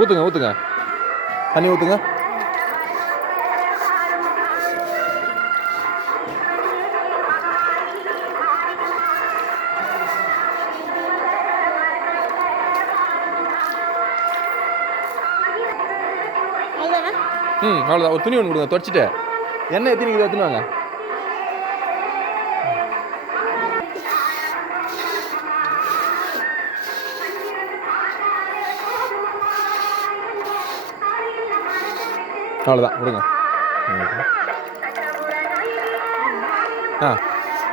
ஊற்றுங்க ஊற்றுங்க, தண்ணி ஊற்றுங்க. அவ்வளோதான். ஒரு துணி ஒன்று கொடுங்க தொடச்சிட்டு. எண்ணெய் எத்தனை இது எடுத்துன்னு வாங்க. அவ்வளோதான் கொடுங்க.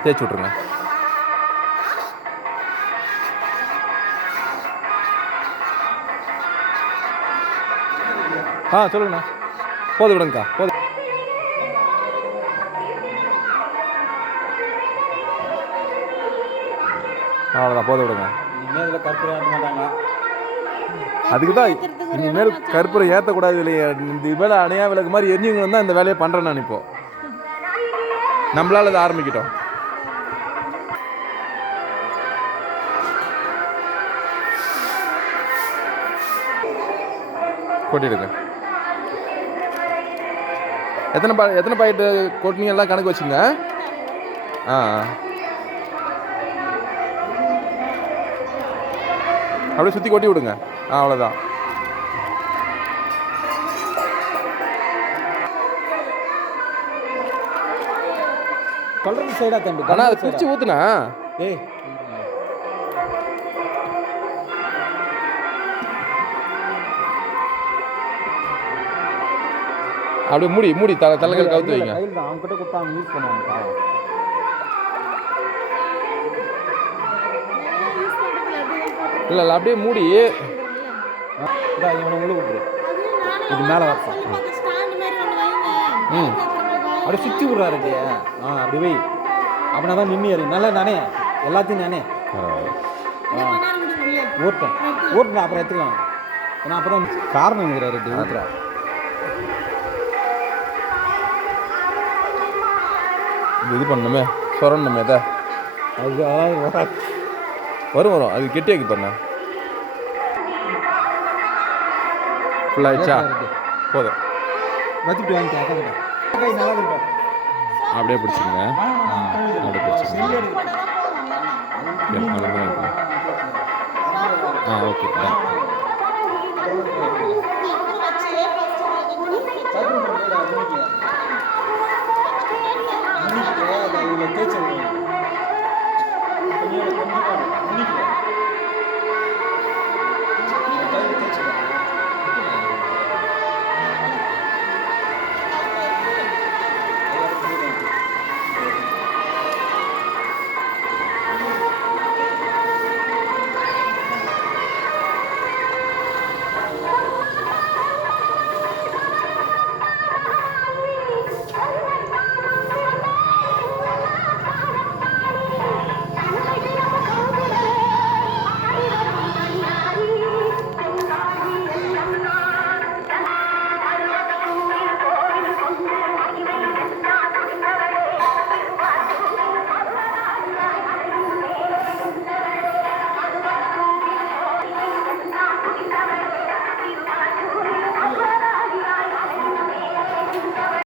தேய்ச்சி விட்ருங்க. சொல்லுங்கண்ணா. போது விடுங்கக்கா, போது. அவ்வளோதான், போது விடுங்க. இனிமேல் கற்பூரம் ஏற்ற மாட்டாங்க. அதுக்கு தான் இனிமேல் கற்பூரம் ஏற்றக்கூடாது இல்லையா. இந்த வேலை அணையா விளக்கு மாதிரி எரிஞ்சுங்க தான் இந்த வேலையை பண்ணுறேன் நான். இப்போ நம்மளால் அதை ஆரம்பிக்கிட்டோம். கொட்டிடுங்க. எத்தனை பாக்கெட்டு கொட்டினீங்க எல்லாம் கணக்கு வச்சுங்க. அப்படியே சுற்றி கொட்டி விடுங்க. அவ்வளோதான். கலர் சைடா தம்பி. ஆனால் அதை பிரித்து ஊற்றுனா. அப்படியே மூடி தலைகள் கவுத்து வைங்க. அவங்க கிட்ட கொடுத்தா அவங்க யூஸ் பண்ணுவாங்க. இல்லை அப்படியே மூடி இவனை உள்ள விட்டுரு. இது மேலே வைப்பான். அப்படியே சுற்றி விட்றாரு. அப்படி வை. அப்படின்னா தான் நிம்மி அறியும். நல்லா நானே எல்லாத்தையும் நானே ஓட்டுறேன். அப்புறம் எடுத்துக்கலாம். ஏன்னா அப்போ தான் காரணம் இருக்கிறாரு ஊற்றுறா. இது பண்ணணுமே, சொரணுமே. அதை அது வரும். அது கெட்டியாக்கி பாருண்ணா. ஃபுல்லாகிடுச்சா? போதும். வச்சுட்டு வாங்கிக்க. நல்லா இருக்கும். அப்படியே பிடிச்சிருங்க. அப்படியே பிடிச்சிருங்க. ஓகே.